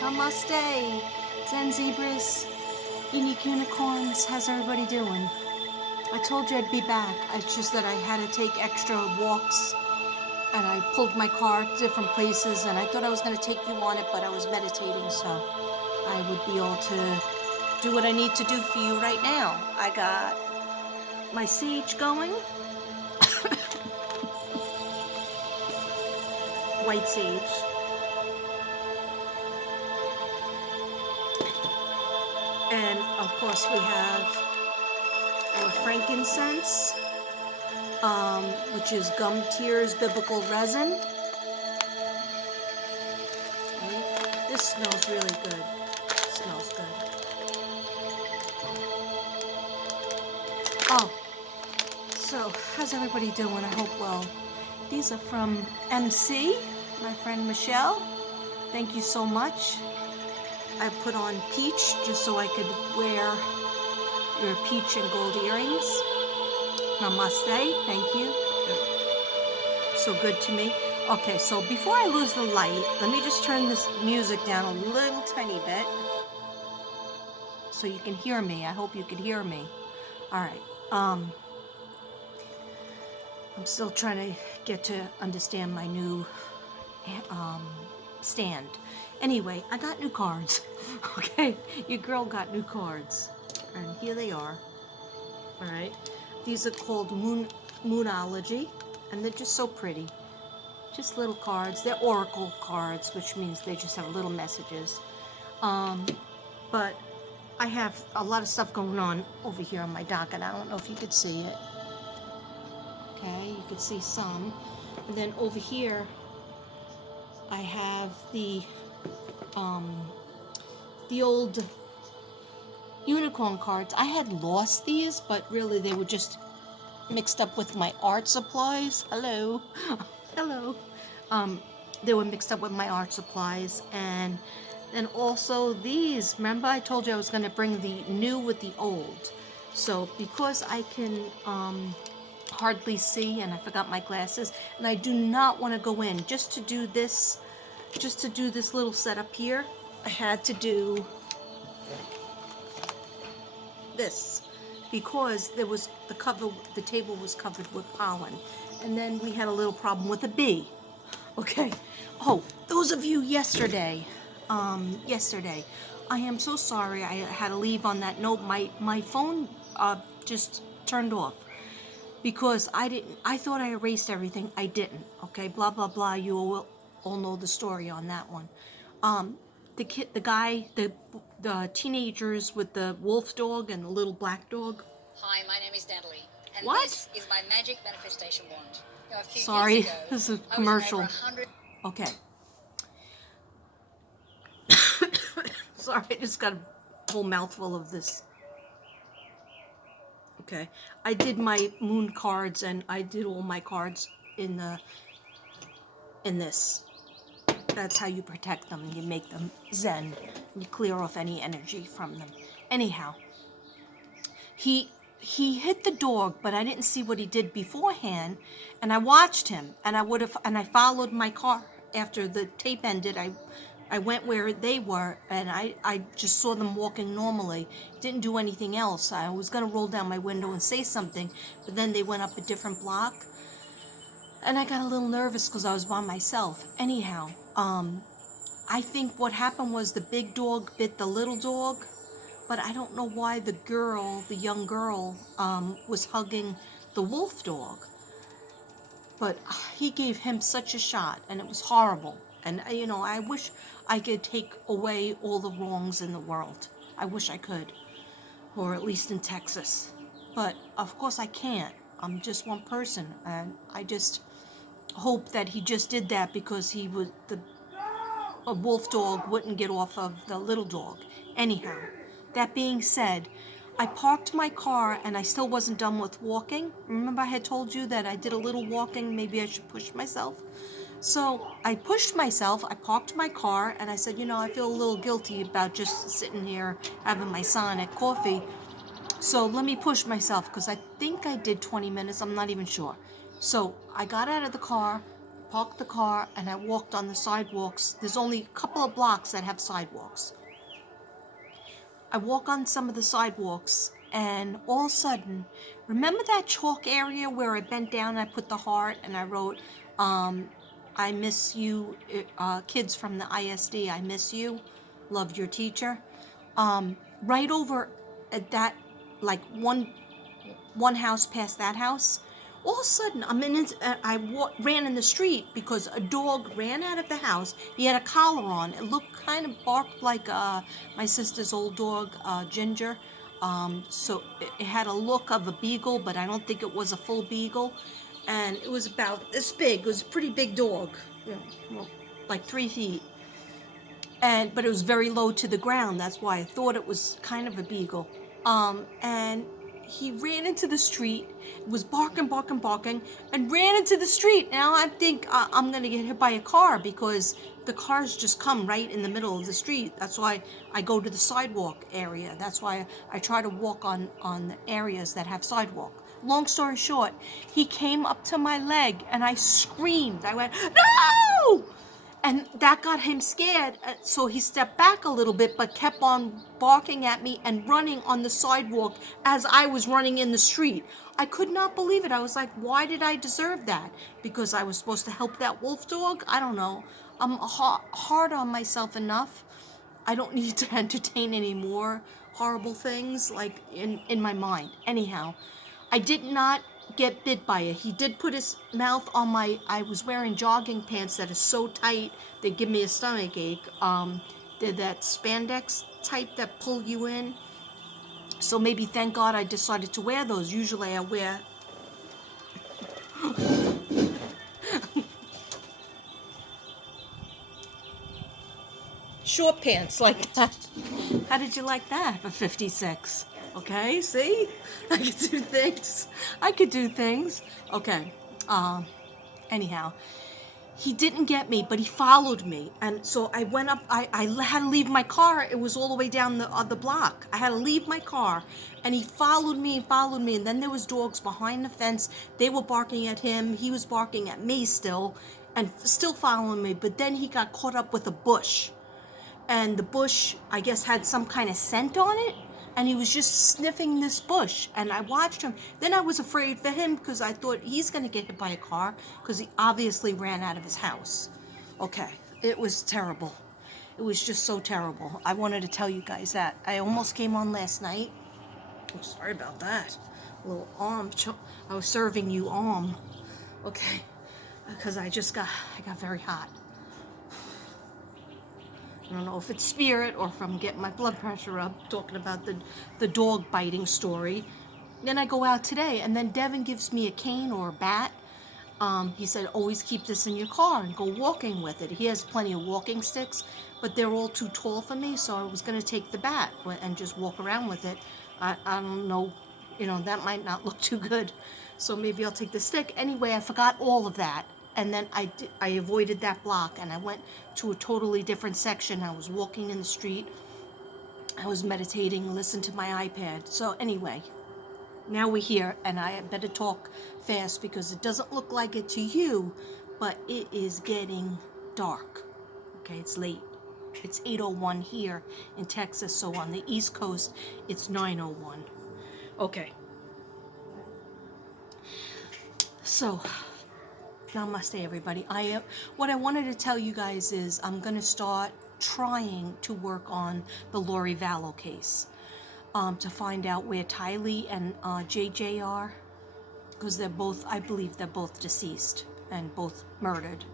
Namaste, Zen Zebras, Unique Unicorns. How's everybody doing? I told you I'd be back. It's just that I had to take extra walks and I pulled my car to different places and I thought I was going to take you on it, but I was meditating, so I would be able to do what I need to do for you right now. I got my sage going, white sage. And of course we have our frankincense, which is gum tears biblical resin. Okay. This smells really good. It smells good. Oh, so how's everybody doing? I hope well. These are from MC, my friend Michelle. Thank you so much. I put on peach just so I could wear your peach and gold earrings. Namaste, thank you. So good to me. Okay, so before I lose the light, let me just turn this music down a little tiny bit so you can hear me. I hope you can hear me. All right. I'm still trying to get to understand my new stand. Anyway, I got new cards. Okay, your girl got new cards, and here they are. All right, these are called Moonology, and they're just so pretty. Just little cards. They're oracle cards, which means they just have little messages. But I have a lot of stuff going on over here on my dock, and I don't know if you could see it. Okay, you can see some. And then over here, I have the old unicorn cards. I had lost these, but really they were just mixed up with my art supplies. Hello. Hello. They were mixed up with my art supplies. And then also these, remember I told you I was going to bring the new with the old. So because I can hardly see and I forgot my glasses and I do not want to go in just to do this little setup here, I had to do this because there was the table was covered with pollen, and then we had a little problem with a bee. Okay. Oh, those of you yesterday, I am so sorry I had to leave on that note. My phone just turned off because I thought I erased everything. I didn't. Okay, blah blah blah. You all know the story on that one. The teenagers with the wolf dog and the little black dog. Hi, my name is Natalie, and What? this is my magic manifestation wand. Now, a few Sorry, years ago, this is a I commercial. was in over 100. Okay. Sorry, I just got a whole mouthful of this. Okay, I did my moon cards and I did all my cards in this. That's how you protect them. You make them zen. You clear off any energy from them. Anyhow, he hit the dog, but I didn't see what he did beforehand, and I watched him, and I followed my car after the tape ended. I went where they were, and I just saw them walking normally. Didn't do anything else. I was gonna roll down my window and say something, but then they went up a different block, and I got a little nervous because I was by myself. Anyhow, I think what happened was the big dog bit the little dog, but I don't know why the young girl, was hugging the wolf dog. But he gave him such a shot, and it was horrible. And, I wish I could take away all the wrongs in the world. I wish I could, or at least in Texas. But, of course, I can't. I'm just one person, and I just hope that he just did that because a wolf dog wouldn't get off of the little dog. Anyhow, that being said, I parked my car and I still wasn't done with walking. Remember I had told you that I did a little walking, maybe I should push myself? So I pushed myself, I parked my car, and I said, I feel a little guilty about just sitting here having my Sonic coffee. So let me push myself because I think I did 20 minutes, I'm not even sure. So I got out of the car, parked the car, and I walked on the sidewalks. There's only a couple of blocks that have sidewalks. I walk on some of the sidewalks, and all of a sudden, remember that chalk area where I bent down and I put the heart and I wrote, I miss you, kids from the ISD, I miss you, loved your teacher. Right over at that, like one house past that house, all of a sudden ran in the street because a dog ran out of the house. He had a collar on. It looked kind of barked like my sister's old dog, Ginger. So it had a look of a beagle, but I don't think it was a full beagle. And it was about this big. It was a pretty big dog, well, like 3 feet. But it was very low to the ground. That's why I thought it was kind of a beagle. And he ran into the street, was barking, and ran into the street. Now I think I'm gonna get hit by a car because the cars just come right in the middle of the street. That's why I go to the sidewalk area. That's why I try to walk on the areas that have sidewalk. Long story short, he came up to my leg and I screamed. I went, "No!" And that got him scared, so he stepped back a little bit, but kept on barking at me and running on the sidewalk as I was running in the street. I could not believe it. I was like, why did I deserve that? Because I was supposed to help that wolf dog? I don't know. I'm hard on myself enough. I don't need to entertain any more horrible things, like, in my mind. Anyhow, I did not get bit by it. He did put his mouth on I was wearing jogging pants that are so tight they give me a stomach ache. They're that spandex type that pull you in. So maybe thank God I decided to wear those. Usually I wear short pants like that. How did you like that for 56? Okay, see? I could do things. Okay. Anyhow, he didn't get me, but he followed me. And so I went up, I had to leave my car. It was all the way down the block. I had to leave my car. And he followed me. And then there was dogs behind the fence. They were barking at him. He was barking at me still, and still following me. But then he got caught up with a bush. And the bush, I guess, had some kind of scent on it. And he was just sniffing this bush. And I watched him. Then I was afraid for him because I thought he's going to get hit by a car because he obviously ran out of his house. Okay, it was terrible. It was just so terrible. I wanted to tell you guys that. I almost came on last night. Oh, sorry about that. A little I was serving you Okay, because I got very hot. I don't know if it's spirit or if I'm getting my blood pressure up, talking about the dog biting story. Then I go out today, and then Devin gives me a cane or a bat. He said, always keep this in your car and go walking with it. He has plenty of walking sticks, but they're all too tall for me, so I was going to take the bat and just walk around with it. I don't know, that might not look too good, so maybe I'll take the stick. Anyway, I forgot all of that. And then I avoided that block, and I went to a totally different section. I was walking in the street. I was meditating, listened to my iPad. So anyway, now we're here, and I better talk fast because it doesn't look like it to you, but it is getting dark. Okay, it's late. It's 8:01 here in Texas, so on the East Coast, it's 9:01. Okay. So, namaste, everybody. What I wanted to tell you guys is I'm going to start trying to work on the Lori Vallow case to find out where Tylee and JJ are, because I believe they're both deceased and both murdered.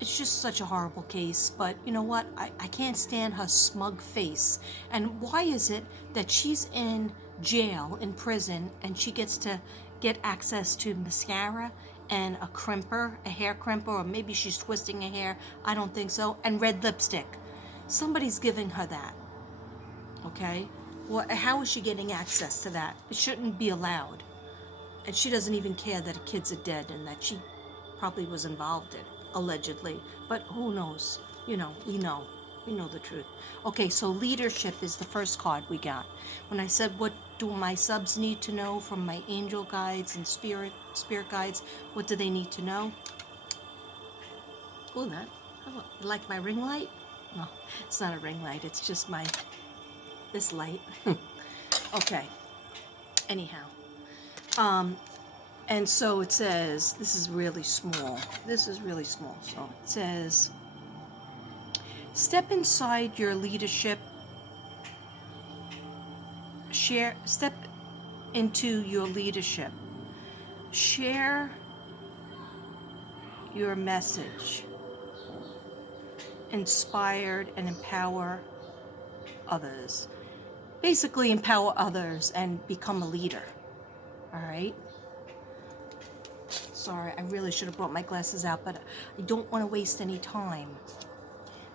It's just such a horrible case, but you know what? I can't stand her smug face. And why is it that she's in jail, in prison, and she gets to get access to mascara and a hair crimper, or maybe she's twisting her hair, I don't think so, and red lipstick? Somebody's giving her that, okay? Well, how is she getting access to that? It shouldn't be allowed. And she doesn't even care that her kids are dead and that she probably was involved in, allegedly. But who knows? We know. We know the truth. Okay, so leadership is the first card we got. When I said, what do my subs need to know from my angel guides and spirit guides, what do they need to know? Oh, you like my ring light? No, it's not a ring light. It's just this light. Okay. Anyhow. And so it says, this is really small. This is really small. So it says, step inside your leadership. Step into your leadership. Share your message. Inspired and empower others. Basically, empower others and become a leader. All right? Sorry, I really should have brought my glasses out, but I don't want to waste any time.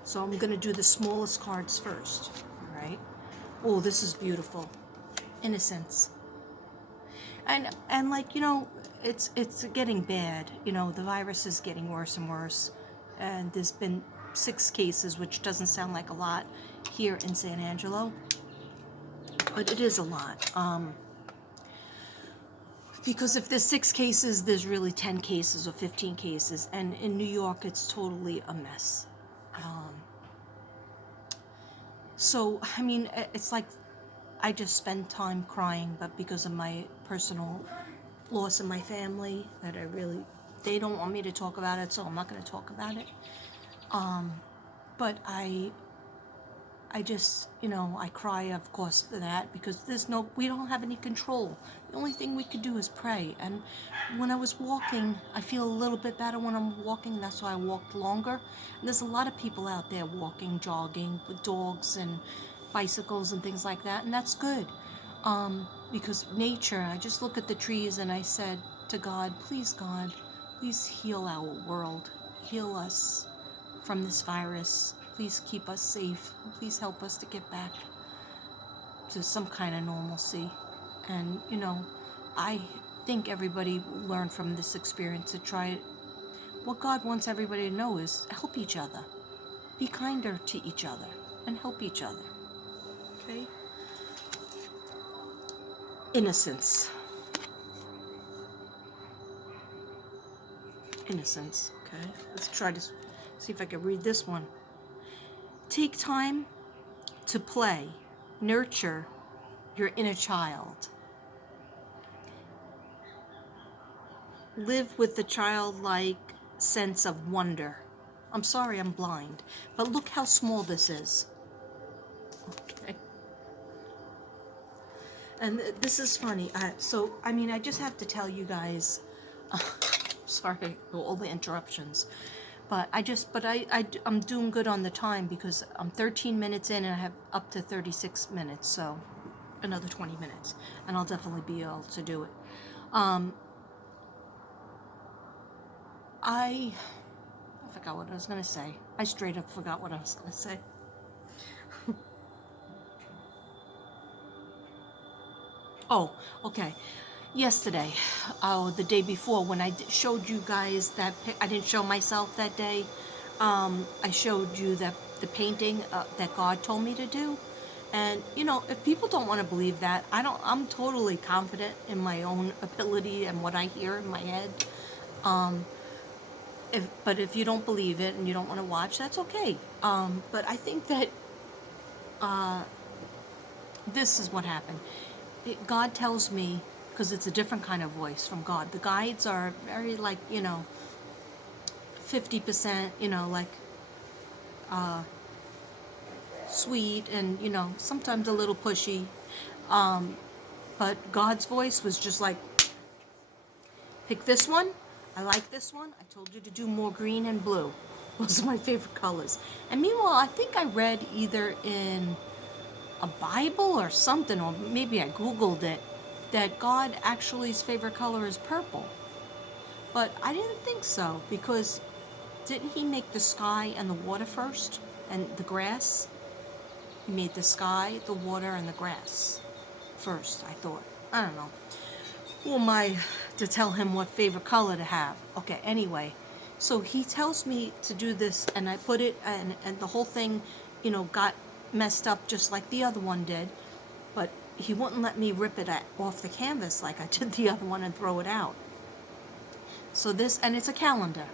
So I'm going to do the smallest cards first. All right? Oh, this is beautiful. Innocence. And like, it's getting bad. The virus is getting worse and worse. And there's been 6 cases, which doesn't sound like a lot here in San Angelo. But it is a lot. Because if there's 6 cases, there's really 10 cases or 15 cases. And in New York, it's totally a mess. So, I mean, it's like I just spend time crying, but because of my personal loss in my family, that they don't want me to talk about it, so I'm not going to talk about it. But I just, I cry, of course, for that, because we don't have any control. The only thing we could do is pray. And when I was walking, I feel a little bit better when I'm walking. That's why I walked longer. And there's a lot of people out there walking, jogging, with dogs and bicycles and things like that. And that's good. Because nature, I just look at the trees and I said to God, please heal our world. Heal us from this virus. Please keep us safe. Please help us to get back to some kind of normalcy. And, I think everybody learned from this experience to try it. What God wants everybody to know is help each other. Be kinder to each other and help each other. Okay? Innocence. Innocence. Okay? Let's try to see if I can read this one. Take time to play, nurture your inner child. Live with the childlike sense of wonder. I'm sorry I'm blind, but look how small this is. Okay. And this is funny. I just have to tell you guys, sorry for all the interruptions. But I'm doing good on the time because I'm 13 minutes in and I have up to 36 minutes, so another 20 minutes. And I'll definitely be able to do it. I forgot what I was going to say. I straight up forgot what I was going to say. Oh, okay. Yesterday, the day before, when I showed you guys I didn't show myself that day. I showed you the painting that God told me to do. And, if people don't want to believe that, I'm totally confident in my own ability and what I hear in my head. But if you don't believe it and you don't want to watch, that's okay. But I think that this is what happened. God tells me, because it's a different kind of voice from God. The guides are very 50%, sweet and, sometimes a little pushy. But God's voice was just like, pick this one. I like this one. I told you to do more green and blue. Those are my favorite colors. And meanwhile, I think I read either in a Bible or something, or maybe I Googled it, that God actually's favorite color is purple. But I didn't think so, because didn't he make the sky and the water first? And the grass? He made the sky, the water, and the grass first, I thought. I don't know. Who am I to tell him what favorite color to have? Okay, anyway. So he tells me to do this, and I put it, and the whole thing got messed up just like the other one did, but he wouldn't let me rip it off the canvas like I did the other one and throw it out. So this, and it's a calendar.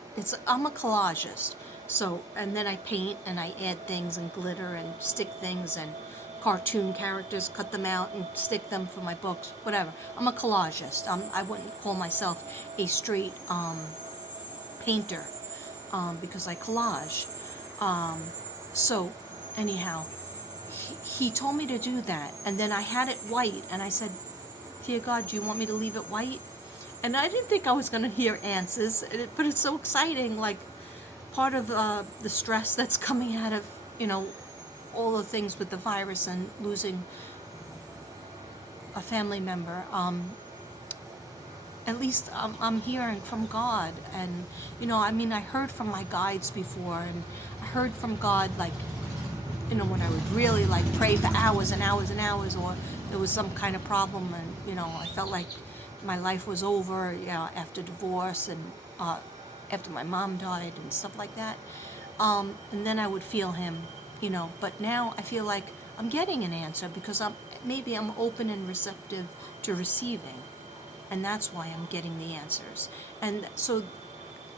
I'm a collagist. So, and then I paint and I add things and glitter and stick things and cartoon characters, cut them out and stick them for my books, whatever. I'm a collagist. I wouldn't call myself a straight painter because I collage. So, anyhow, he told me to do that, and then I had it white, and I said, "Dear God, do you want me to leave it white?" And I didn't think I was going to hear answers, but it's so exciting. Like, part of the stress that's coming out of, all the things with the virus and losing a family member. At least I'm hearing from God. And, I heard from my guides before, and I heard from God, like, when I would really, like, pray for hours and hours and hours, or there was some kind of problem, and, I felt like my life was over, after divorce and after my mom died and stuff like that. And then I would feel him, but now I feel like I'm getting an answer because maybe I'm open and receptive to receiving. And that's why I'm getting the answers. And so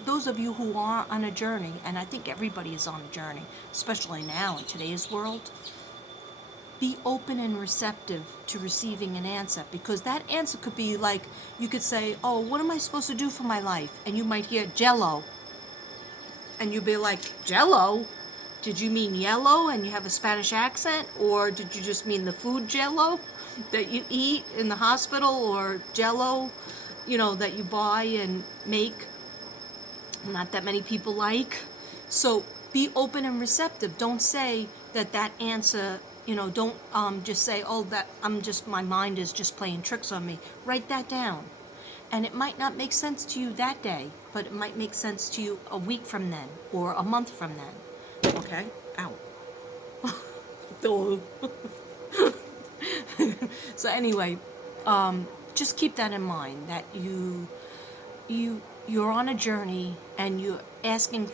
those of you who are on a journey, and I think everybody is on a journey, especially now in today's world, be open and receptive to receiving an answer, because that answer could be like, you could say, "Oh, what am I supposed to do for my life?" And you might hear Jello, and you'd be like, "Jello? Did you mean yellow and you have a Spanish accent, or did you just mean the food Jello that you eat in the hospital, or Jello, that you buy and make not that many people like?" So be open and receptive. Don't say that answer, don't just say, "Oh, that my mind is just playing tricks on me." Write that down. And it might not make sense to you that day, but it might make sense to you a week from then or a month from then. Okay? Ow. So anyway, just keep that in mind, that you're on a journey, and you're asking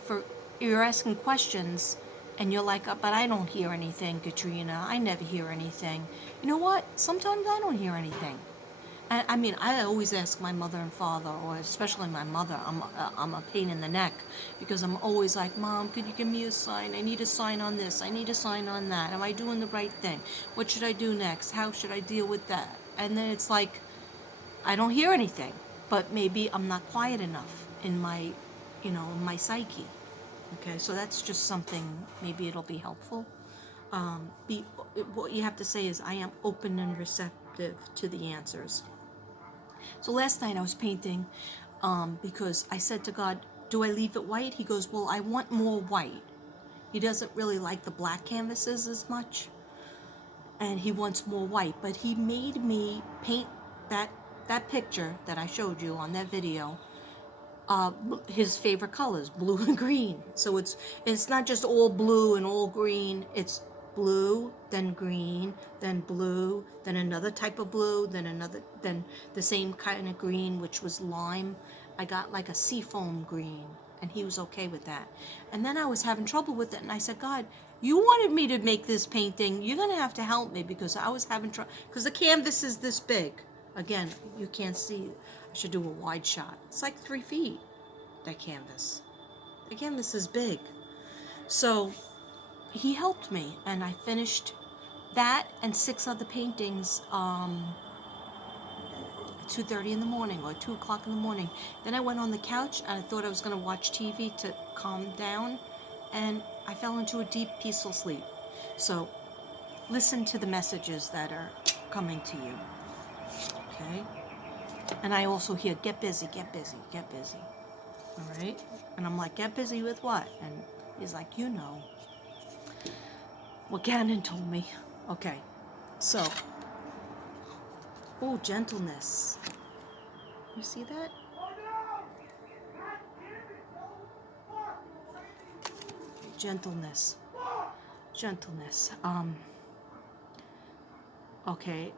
questions, and you're like, "But I don't hear anything, Katrina. I never hear anything." You know what? Sometimes I don't hear anything. I always ask my mother and father, or especially my mother. I'm a pain in the neck, because I'm always like, "Mom, could you give me a sign? I need a sign on this. I need a sign on that. Am I doing the right thing? What should I do next? How should I deal with that?" And then it's like, I don't hear anything, but maybe I'm not quiet enough in my, in my psyche. Okay, so that's just something, maybe it'll be helpful. What you have to say is, "I am open and receptive to the answers." So last night I was painting, because I said to God, "Do I leave it white?" He goes, "Well, I want more white." He doesn't really like the black canvases as much, and he wants more white. But he made me paint that picture that I showed you on that video, his favorite colors, blue and green. So it's not just all blue and all green. It's blue, then green, then blue, then another type of blue, then the same kind of green, which was lime. I got like a seafoam green, and he was okay with that. And then I was having trouble with it, and I said, "God, you wanted me to make this painting. You're gonna have to help me, because I was having trouble, because the canvas is this big." Again, you can't see. I should do a wide shot. It's like 3 feet, that canvas. The canvas is big. So he helped me, and I finished that and 6 other paintings at 2:30 in the morning, or 2 o'clock in the morning. Then I went on the couch, and I thought I was going to watch TV to calm down, and I fell into a deep, peaceful sleep. So listen to the messages that are coming to you. Okay? And I also hear, "Get busy, get busy, get busy." All right? And I'm like, "Get busy with what?" And he's like, what Gannon told me. Okay. So, oh, gentleness. You see that? Gentleness. Gentleness. Okay.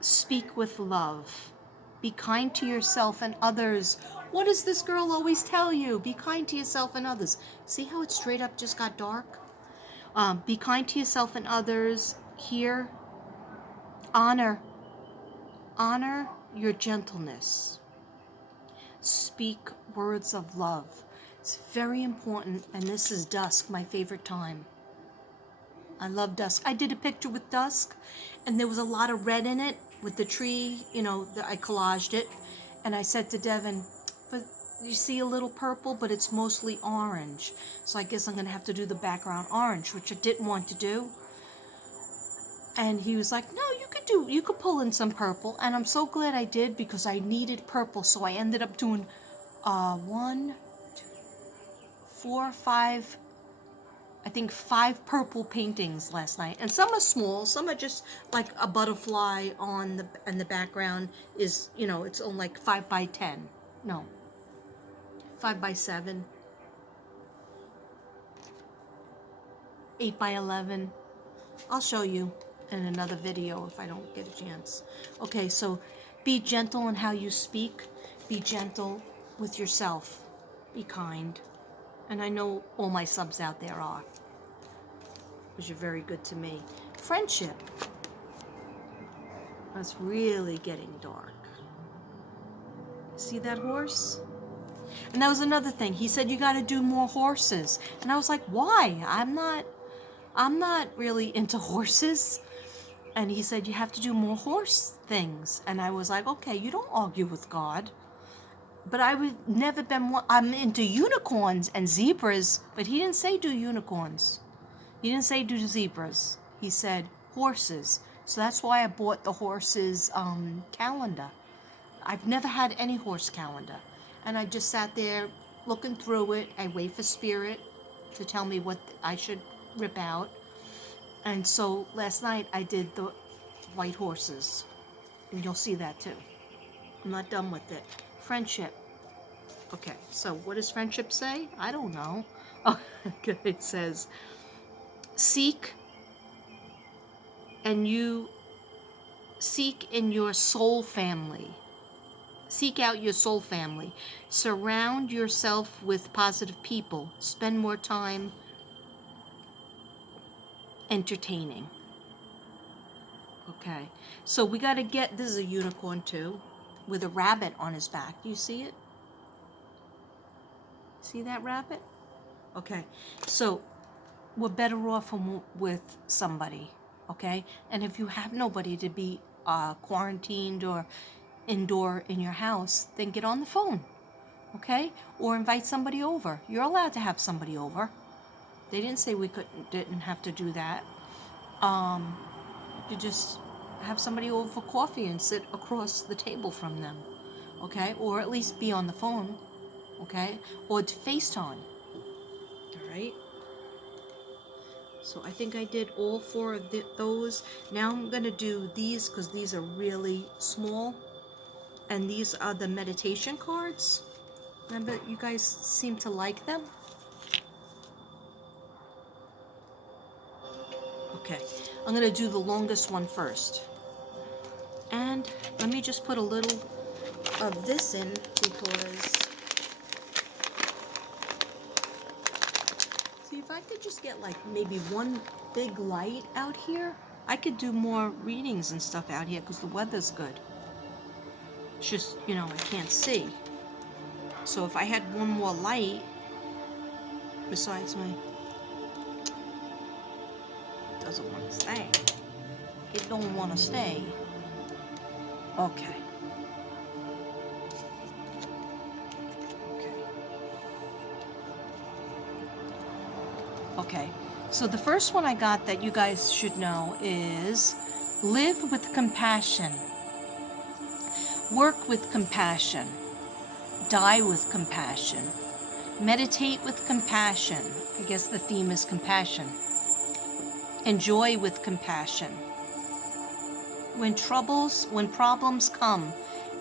Speak with love. Be kind to yourself and others. What does this girl always tell you? Be kind to yourself and others. See how it straight up just got dark? Be kind to yourself and others. Here, honor your gentleness. Speak words of love. It's very important, and this is dusk, my favorite time. I love dusk. I did a picture with dusk, and there was a lot of red in it with the tree, I collaged it, and I said to Devin, but you see a little purple, but it's mostly orange. So I guess I'm going to have to do the background orange, which I didn't want to do. And he was like, no, you could pull in some purple. And I'm so glad I did, because I needed purple. So I ended up doing 1, 2, 4, 5, I think 5 purple paintings last night. And some are small, some are just like a butterfly and the background is, it's on like 5 by 10. No, 5 by 7, 8 by 11. I'll show you in another video if I don't get a chance. Okay, so be gentle in how you speak. Be gentle with yourself. Be kind. And I know all my subs out there are, because you're very good to me. Friendship. That's really getting dark. See that horse? And that was another thing. He said you got to do more horses. And I was like, why? I'm not really into horses. And he said, you have to do more horse things. And I was like, okay, you don't argue with God. But I would never been one. I'm into unicorns and zebras, but he didn't say do unicorns. He didn't say do zebras. He said horses. So that's why I bought the horses calendar. I've never had any horse calendar. And I just sat there looking through it. I wait for Spirit to tell me what I should rip out. And so last night I did the white horses. And you'll see that too. I'm not done with it. Friendship. Okay, so what does friendship say? I don't know. Oh, okay, it says, seek in your soul family. Seek out your soul family. Surround yourself with positive people. Spend more time entertaining. Okay, so we got to get, this is a unicorn too, with a rabbit on his back. Do you see it? See that rabbit? Okay, so we're better off with somebody, okay? And if you have nobody to be quarantined or indoor in your house, then get on the phone, okay? Or invite somebody over. You're allowed to have somebody over. They didn't say we didn't have to do that. You just have somebody over for coffee and sit across the table from them, okay? Or at least be on the phone, okay? Or FaceTime, all right? So I think I did all 4 of those. Now I'm going to do these because these are really small. And these are the meditation cards. Remember, you guys seem to like them. Okay, I'm going to do the longest one first. And let me just put a little of this in because... See, if I could just get like maybe one big light out here, I could do more readings and stuff out here because the weather's good. It's just, I can't see. So if I had one more light, besides my... It doesn't want to stay. It don't want to stay. Okay. Okay, so the first one I got that you guys should know is live with compassion, work with compassion, die with compassion, meditate with compassion. I guess the theme is compassion. Enjoy with compassion. When problems come,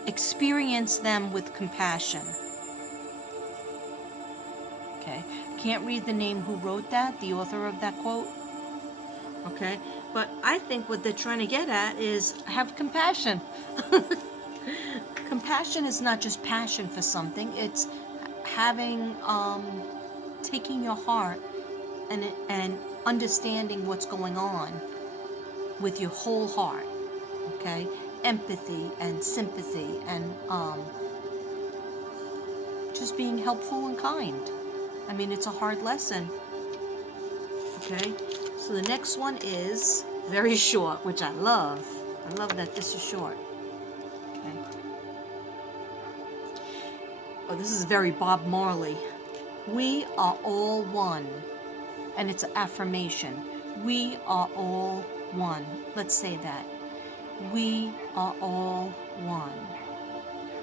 experience them with compassion. Okay, can't read the name who wrote that, the author of that quote. Okay, but I think what they're trying to get at is have compassion. Compassion is not just passion for something, it's having, taking your heart and understanding what's going on with your whole heart, okay? Empathy and sympathy and just being helpful and kind. I mean, it's a hard lesson, okay? So the next one is very short, which I love. I love that this is short, okay? Oh, this is very Bob Marley. We are all one. And it's an affirmation. We are all one. Let's say that. We are all one.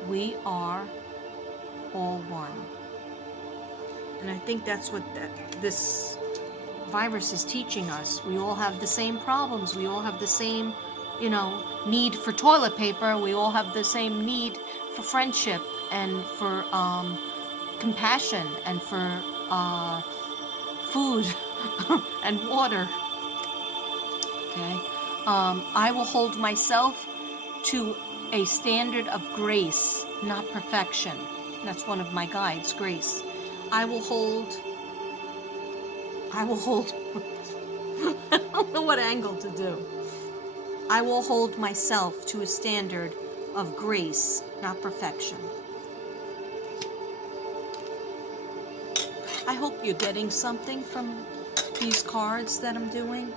We are all one. And I think that's what this virus is teaching us. We all have the same problems. We all have the same, need for toilet paper. We all have the same need for friendship and for compassion and for food and water. Okay? I will hold myself to a standard of grace, not perfection. That's one of my guides, grace. I will hold, I don't know what angle to do. I will hold myself to a standard of grace, not perfection. I hope you're getting something from these cards that I'm doing.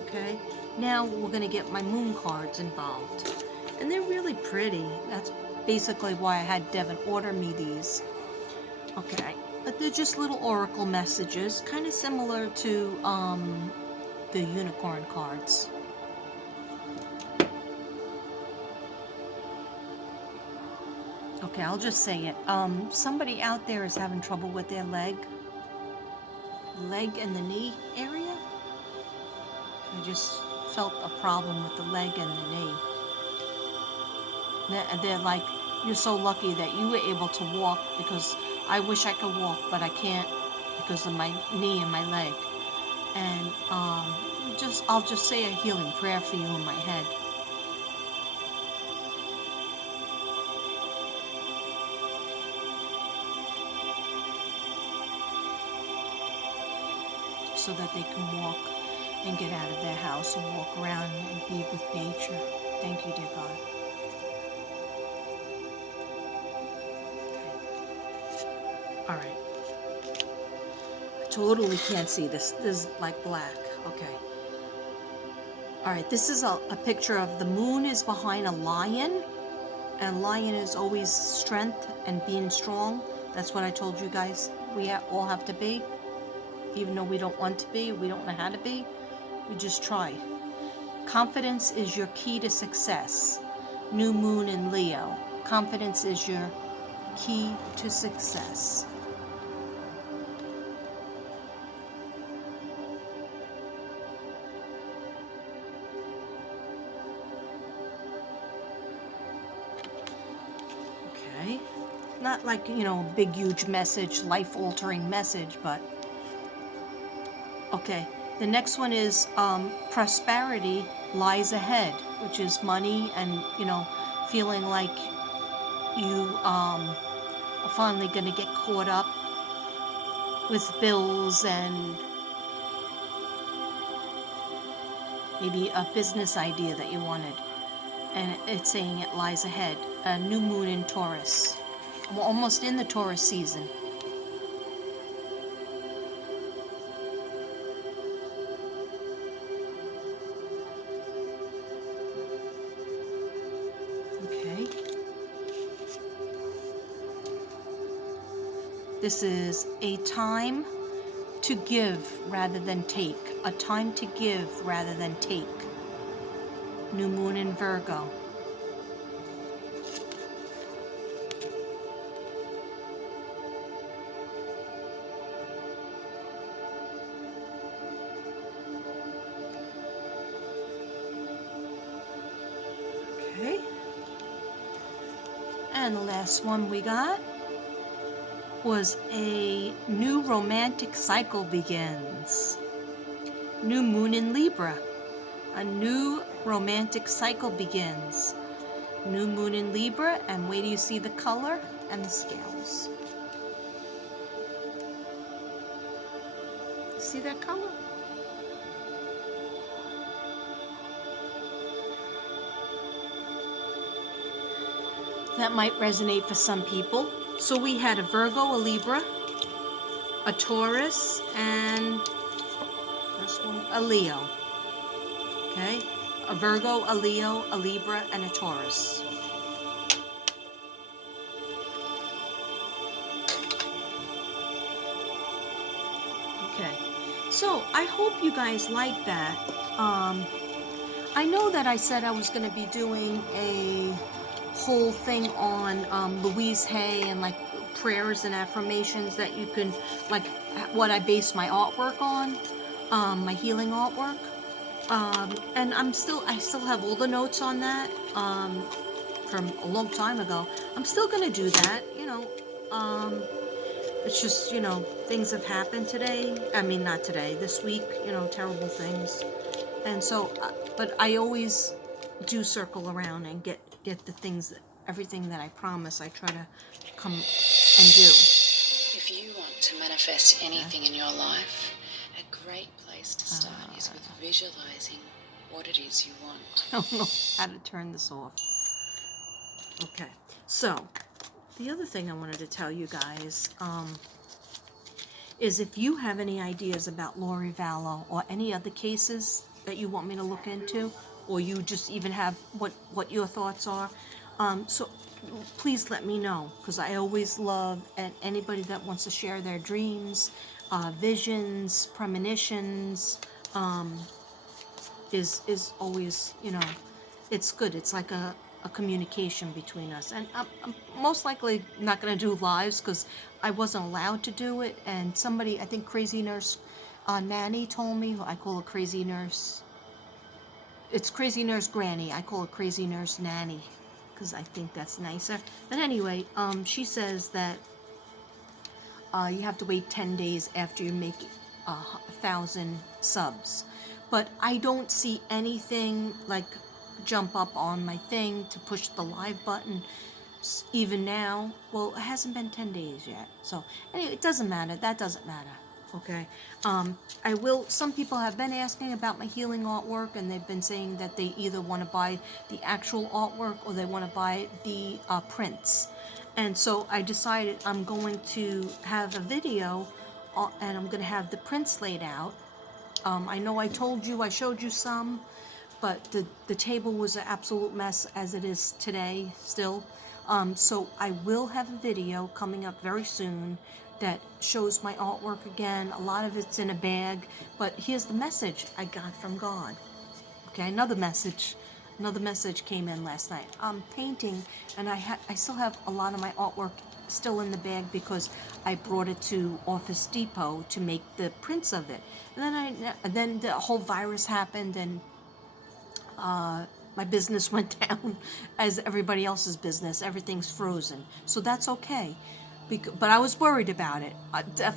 Okay, now we're going to get my moon cards involved. And they're really pretty. That's basically why I had Devin order me these. Okay, but they're just little oracle messages, kind of similar to the unicorn cards. Okay, I'll just say it. Somebody out there is having trouble with their leg and the knee area. I just felt a problem with the leg and the knee. They're like, you're so lucky that you were able to walk, because I wish I could walk, but I can't because of my knee and my leg. And I'll just say a healing prayer for you in my head. So that they can walk and get out of their house and walk around and be with nature. Thank you, dear God. All right. I totally can't see this. This is like black. Okay. All right. This is a picture of the moon is behind a lion. And lion is always strength and being strong. That's what I told you guys. We all have to be. Even though we don't want to be, we don't know how to be. We just try. Confidence is your key to success. New moon in Leo. Confidence is your key to success. Okay. Not like, big, huge message, life-altering message, but... Okay. The next one is prosperity lies ahead, which is money and, feeling like you are finally going to get caught up with bills and maybe a business idea that you wanted. And it's saying it lies ahead. A new moon in Taurus. We're almost in the Taurus season. Okay. This is a time to give rather than take. A time to give rather than take. New moon in Virgo. Okay. And the last one we got was a new romantic cycle begins. New moon in Libra. A new romantic cycle begins. New moon in Libra, and wait till you see the color and the scales. See that color? That might resonate for some people. So we had a Virgo, a Libra, a Taurus, and first one, a Leo. Okay? A Virgo, a Leo, a Libra, and a Taurus. Okay. So I hope you guys like that. I know that I said I was going to be doing a whole thing on Louise Hay and like prayers and affirmations that you can, like what I base my artwork on, my healing artwork. And I still have all the notes on that from a long time ago. I'm still going to do that, you know. It's just, you know, things have happened today. I mean, not today, this week, you know, terrible things. And so, but I always do circle around and get the things, everything that I promise, I try to come and do. If you want to manifest anything in your life, a great place to start is with visualizing what it is you want. I don't know how to turn this off. Okay, so the other thing I wanted to tell you guys is if you have any ideas about Lori Vallow or any other cases that you want me to look into, or you just even have what your thoughts are, so please let me know, because I always love anybody that wants to share their dreams, visions, premonitions, is always, you know, it's good. It's like a communication between us. And I'm most likely not going to do lives because I wasn't allowed to do it. And somebody, I think Crazy Nurse Nanny told me, I call her Crazy Nurse. It's Crazy Nurse Granny. I call her Crazy Nurse Nanny because I think that's nicer. But anyway, she says that you have to wait 10 days after you make 1,000 subs. But I don't see anything like jump up on my thing to push the live button even now. Well, it hasn't been 10 days yet. So anyway, it doesn't matter. That doesn't matter. Okay. I will, some people have been asking about my healing artwork, and they've been saying that they either want to buy the actual artwork or they want to buy the prints. And so I decided I'm going to have a video and I'm going to have the prints laid out. I know I told you, I showed you some, but the table was an absolute mess as it is today still. So I will have a video coming up very soon that shows my artwork again. A lot of it's in a bag, but here's the message I got from God. Okay, another message came in last night. I'm painting, and I still have a lot of my artwork still in the bag because I brought it to Office Depot to make the prints of it. And then the whole virus happened, and my business went down as everybody else's business. Everything's frozen, so that's okay. But I was worried about it. Definitely.